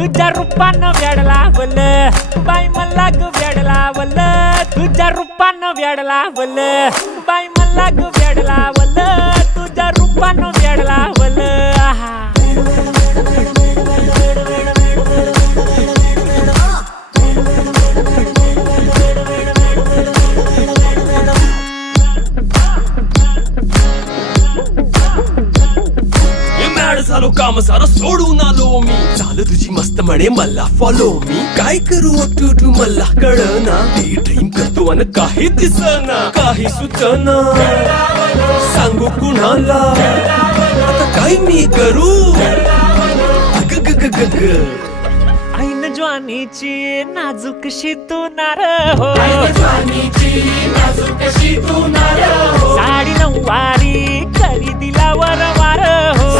तुझ्या रूपानं वेड लावल बाई मला ग वेड लावल तुझ्या रूपानं वेड लावल बाई मला ग वेड लावल तुझ्या रूपानं वेड लावल आहा झालो काम सारा सोडून आलो मी झालं तुझी मस्त म्हणे मला फॉलो मी काय करू टू मला कळना ती ड्रीम करतो आणि काही दिसना काही सुचना सांगू कुणाला आता काय मी करू ग ग ग ग ग ऐन ज्वानीची नाजूकशी तू नार हो साडी नऊवारी करी दिला वर वार हो